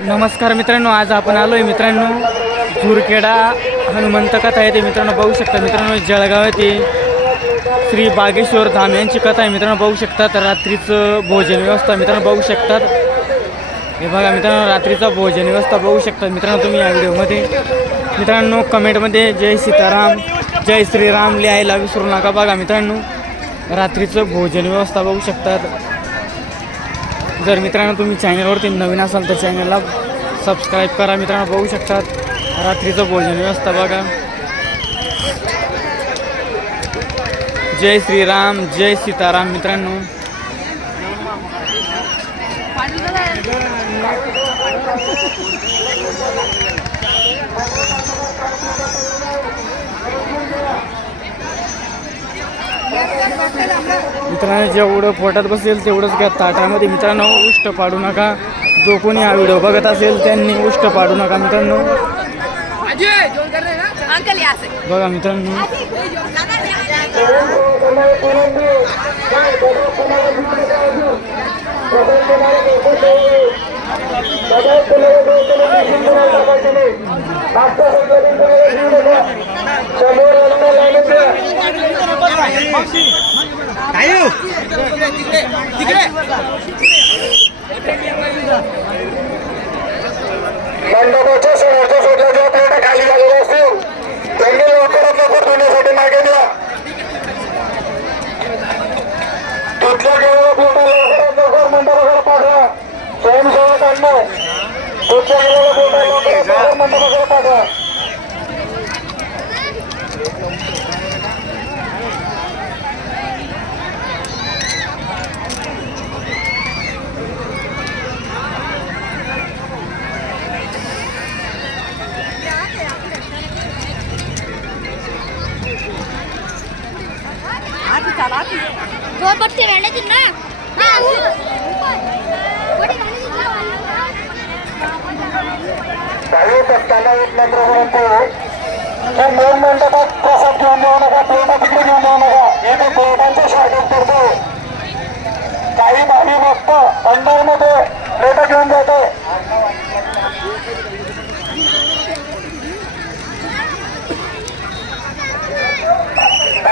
नमस्कार मित्रांनो आज आपण आलोय मित्रांनो. झुरखेडा हनुमंत कथा आहे ते मित्रांनो बघू शकता मित्रांनो जळगाव येथे श्री बागेश्वर धाम यांची कथा आहे मित्रांनो बघू शकतात रात्रीचं भोजन व्यवस्था मित्रांनो बघू शकतात. हे बघा मित्रांनो रात्रीचा भोजन व्यवस्था बघू शकतात मित्रांनो तुम्ही या व्हिडिओमध्ये. मित्रांनो कमेंटमध्ये जय सीताराम जय श्रीराम लिहायला विसरू नका बघा मित्रांनो. रात्रीचं भोजन व्यवस्था बघू शकतात. जर मित्रांनो तुम्ही चॅनलवरती नवीन असाल तर चॅनलला सबस्क्राईब करा. मित्रांनो बघू शकतात रात्रीचं भोजन व्यवस्था बघा. जय श्रीराम जय सीताराम मित्रांनो. मित्रांनो जेवढं पोटात बसेल तेवढंच घ्या. ताटामध्ये मित्रांनो उष्ट पाडू नका. जो कोणी हा व्हिडिओ बघत असेल त्यांनी उष्ट पाडू नका मित्रांनो. बघा मित्रांनो. मंडपाच्या समोरच्या सोडल्या ज्या प्लेटा खाली झालेल्या असतील त्यांनी लवकरात लवकर धुण्यासाठी मागे द्या. तिथल्या गेलेल्या लवकरात लवकर मंडपाकडे पाठवा स्वयंसेवकांना तिथल्या गेलेल्या प्लेटा लवकरात लवकर मंडपाकडे पाठवा पट्टे रहने दिन ना. हाँ काही टक्क्याला एक मात्र विनंती की मेन मंडपात प्रसाद घेऊन येऊ नका प्लेटा तिकडे घेऊन येऊ नका. इथे प्लेटांचं शॉर्टेज पडतो काही भावी भक्त अन्न